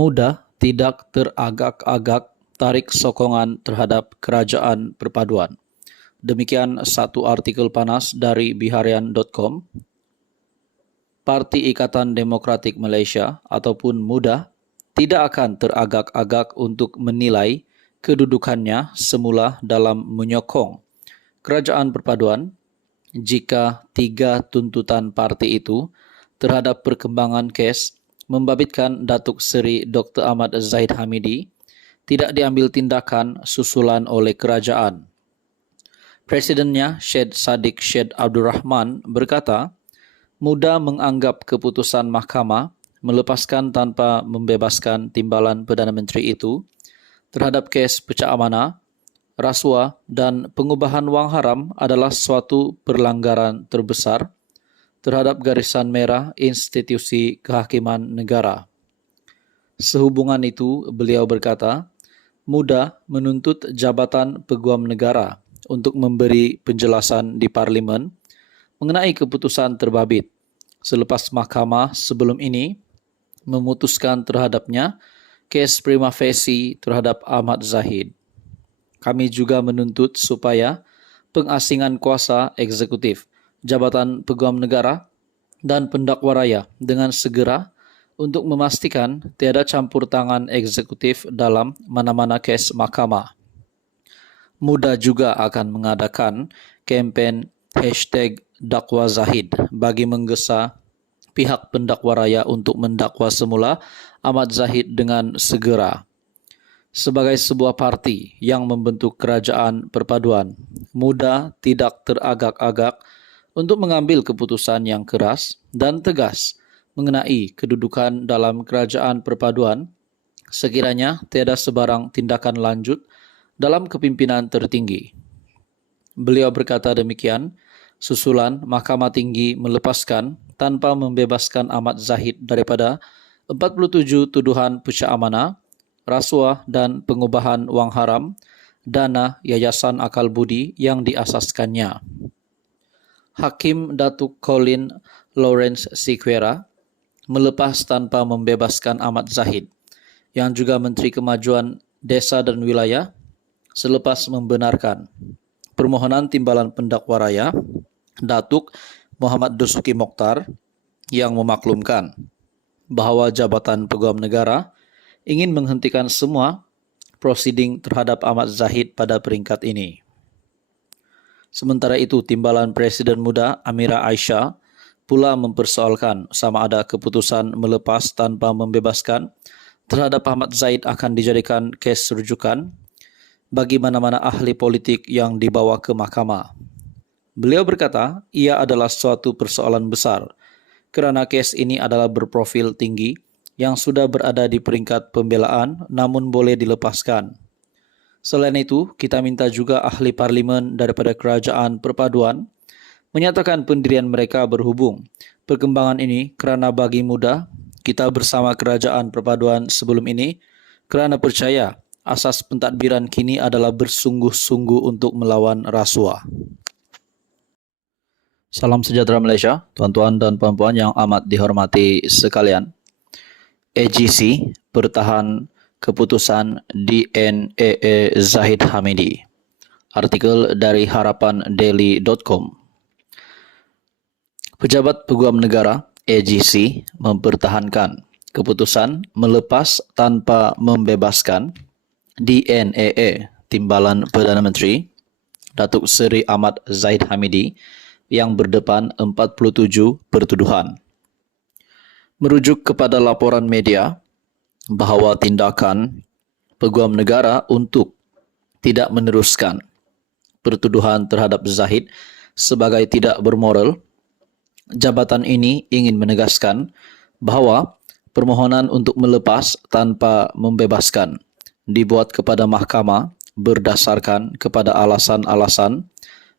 mudah tidak teragak-agak tarik sokongan terhadap kerajaan perpaduan. Demikian satu artikel panas dari biharian.com. Parti Ikatan Demokratik Malaysia ataupun MUDA tidak akan teragak-agak untuk menilai kedudukannya semula dalam menyokong kerajaan perpaduan jika 3 tuntutan parti itu terhadap perkembangan kes membabitkan Datuk Seri Dr. Ahmad Zahid Hamidi tidak diambil tindakan susulan oleh kerajaan. Presidennya Syed Saddiq Syed Abdul Rahman berkata, MUDA menganggap keputusan mahkamah melepaskan tanpa membebaskan timbalan Perdana Menteri itu terhadap kes pecah amanah, rasuah dan pengubahan wang haram adalah suatu pelanggaran terbesar terhadap garisan merah institusi kehakiman negara. Sehubungan itu, beliau berkata, MUDA menuntut Jabatan Peguam Negara untuk memberi penjelasan di Parlimen mengenai keputusan terbabit selepas mahkamah sebelum ini memutuskan terhadapnya kes prima facie terhadap Ahmad Zahid. Kami juga menuntut supaya pengasingan kuasa eksekutif, Jabatan Peguam Negara dan pendakwa raya dengan segera untuk memastikan tiada campur tangan eksekutif dalam mana-mana kes mahkamah. MUDA juga akan mengadakan kempen #DakwaZahid bagi menggesa pihak pendakwa raya untuk mendakwa semula Ahmad Zahid dengan segera. Sebagai sebuah parti yang membentuk kerajaan perpaduan, MUDA tidak teragak-agak untuk mengambil keputusan yang keras dan tegas mengenai kedudukan dalam kerajaan perpaduan sekiranya tiada sebarang tindakan lanjut dalam kepimpinan tertinggi. Beliau berkata demikian susulan Mahkamah Tinggi melepaskan tanpa membebaskan Ahmad Zahid daripada 47 tuduhan pecah amanah, rasuah dan pengubahan wang haram dana Yayasan Akal Budi yang diasaskannya. Hakim Datuk Colin Lawrence Siqueira melepas tanpa membebaskan Ahmad Zahid yang juga Menteri Kemajuan Desa dan Wilayah selepas membenarkan permohonan timbalan pendakwa raya Datuk Muhammad Dusuki Mokhtar yang memaklumkan bahawa Jabatan Peguam Negara ingin menghentikan semua prosiding terhadap Ahmad Zahid pada peringkat ini. Sementara itu, timbalan Presiden MUDA Amira Aisyah pula mempersoalkan sama ada keputusan melepas tanpa membebaskan terhadap Ahmad Zahid akan dijadikan kes rujukan bagi mana-mana ahli politik yang dibawa ke mahkamah. Beliau berkata, ia adalah suatu persoalan besar kerana kes ini adalah berprofil tinggi yang sudah berada di peringkat pembelaan namun boleh dilepaskan. Selain itu, kita minta juga ahli parlimen daripada kerajaan perpaduan menyatakan pendirian mereka berhubung perkembangan ini kerana bagi MUDA kita bersama kerajaan perpaduan sebelum ini kerana percaya asas pentadbiran kini adalah bersungguh-sungguh untuk melawan rasuah. Salam sejahtera Malaysia, tuan-tuan dan puan-puan yang amat dihormati sekalian. AGC bertahan keputusan DNAA Zahid Hamidi. Artikel dari harapandaily.com. Pejabat Peguam Negara AGC mempertahankan keputusan melepas tanpa membebaskan DNAA Timbalan Perdana Menteri Datuk Seri Ahmad Zahid Hamidi yang berdepan 47 pertuduhan. Merujuk kepada laporan media bahawa tindakan Peguam Negara untuk tidak meneruskan pertuduhan terhadap Zahid sebagai tidak bermoral, jabatan ini ingin menegaskan bahawa permohonan untuk melepas tanpa membebaskan dibuat kepada mahkamah berdasarkan kepada alasan-alasan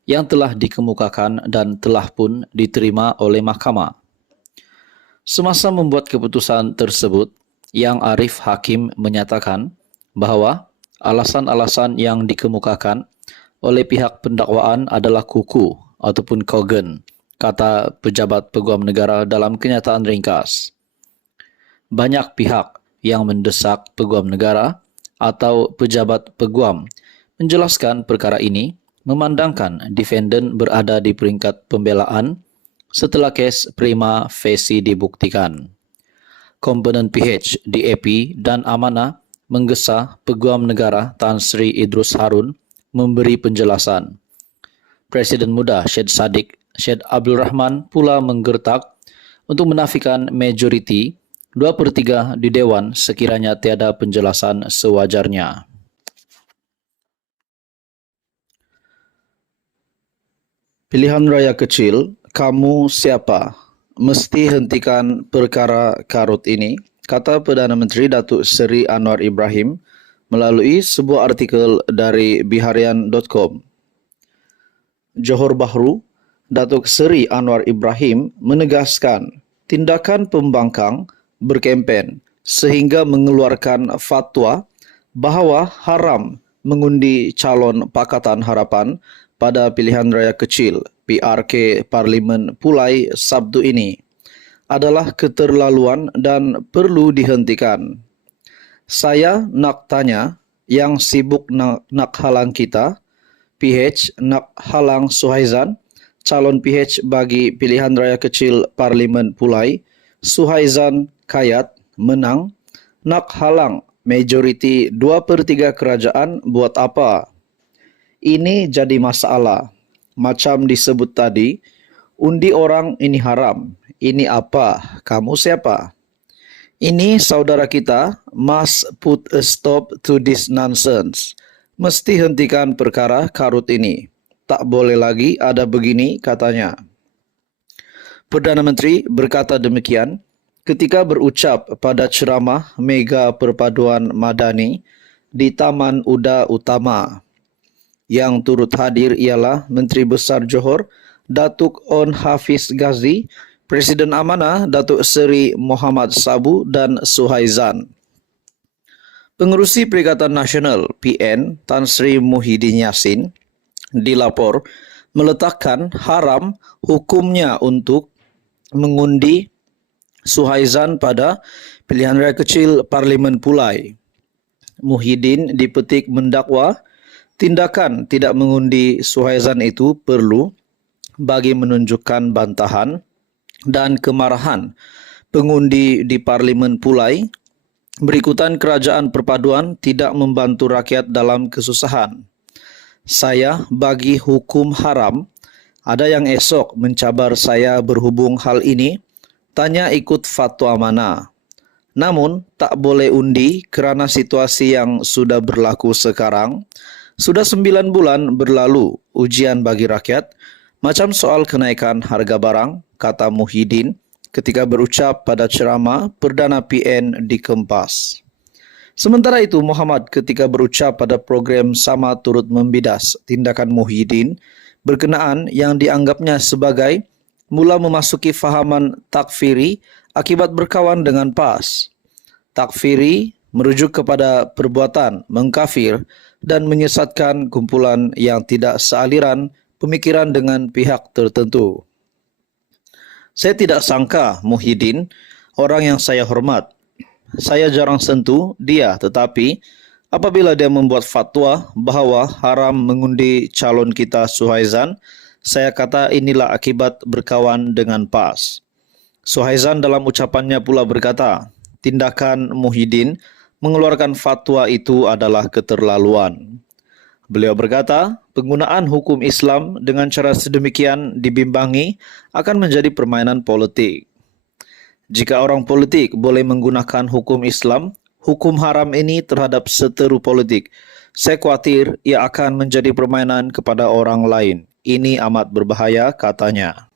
yang telah dikemukakan dan telah pun diterima oleh mahkamah. Semasa membuat keputusan tersebut, Yang Arif Hakim menyatakan bahawa alasan-alasan yang dikemukakan oleh pihak pendakwaan adalah kuku ataupun kogen, kata pejabat Peguam Negara dalam kenyataan ringkas. Banyak pihak yang mendesak peguam negara atau pejabat peguam. Menjelaskan perkara ini, memandangkan defendant berada di peringkat pembelaan setelah kes prima facie dibuktikan. Komponen PH, DAP dan Amanah menggesa Peguam Negara Tan Sri Idrus Harun memberi penjelasan. Presiden Muda Syed Saddiq Syed Abdul Rahman pula menggertak untuk menafikan majoriti 2/3 di Dewan sekiranya tiada penjelasan sewajarnya. Pilihan raya kecil, kamu siapa? Mesti hentikan perkara karut ini, kata Perdana Menteri Datuk Seri Anwar Ibrahim melalui sebuah artikel dari biharian.com. Johor Bahru, Datuk Seri Anwar Ibrahim menegaskan tindakan pembangkang berkempen sehingga mengeluarkan fatwa bahawa haram mengundi calon Pakatan Harapan pada pilihan raya kecil PRK Parlimen Pulai Sabtu ini adalah keterlaluan dan perlu dihentikan. Saya nak tanya yang sibuk nak halang kita, PH nak halang Suhaizan, calon PH bagi pilihan raya kecil Parlimen Pulai, Suhaizan Kayat menang, nak halang majoriti 2/3 kerajaan buat apa? Ini jadi masalah. Macam disebut tadi, undi orang ini haram. Ini apa? Kamu siapa? Ini saudara kita, must put a stop to this nonsense. Mesti hentikan perkara karut ini. Tak boleh lagi ada begini, katanya. Perdana Menteri berkata demikian ketika berucap pada ceramah Mega Perpaduan Madani di Taman Uda Utama. Yang turut hadir ialah Menteri Besar Johor, Datuk On Hafiz Ghazi, Presiden Amanah, Datuk Seri Muhammad Sabu dan Suhaizan. Pengerusi Perikatan Nasional PN Tan Sri Muhyiddin Yassin dilapor meletakkan haram hukumnya untuk mengundi Suhaizan pada pilihan raya kecil Parlimen Pulai. Muhyiddin dipetik mendakwa tindakan tidak mengundi Suhaizan itu perlu bagi menunjukkan bantahan dan kemarahan pengundi di Parlimen Pulai berikutan kerajaan perpaduan tidak membantu rakyat dalam kesusahan. Saya bagi hukum haram, ada yang esok mencabar saya berhubung hal ini, tanya ikut fatwa mana. Namun tak boleh undi kerana situasi yang sudah berlaku sekarang. Sudah 9 bulan berlalu ujian bagi rakyat, macam soal kenaikan harga barang, kata Muhyiddin ketika berucap pada ceramah Perdana PN di Kempas. Sementara itu, Muhammad ketika berucap pada program sama turut membidas tindakan Muhyiddin berkenaan yang dianggapnya sebagai mula memasuki fahaman takfiri akibat berkawan dengan PAS. Takfiri merujuk kepada perbuatan mengkafir dan menyesatkan kumpulan yang tidak sealiran pemikiran dengan pihak tertentu. Saya tidak sangka Muhyiddin, orang yang saya hormat. Saya jarang sentuh dia, tetapi apabila dia membuat fatwa bahawa haram mengundi calon kita Suhaizan, saya kata inilah akibat berkawan dengan PAS. Suhaizan dalam ucapannya pula berkata, tindakan Muhyiddin mengeluarkan fatwa itu adalah keterlaluan. Beliau berkata, penggunaan hukum Islam dengan cara sedemikian dibimbangi akan menjadi permainan politik. Jika orang politik boleh menggunakan hukum Islam, hukum haram ini terhadap seteru politik, saya khawatir ia akan menjadi permainan kepada orang lain. Ini amat berbahaya, katanya.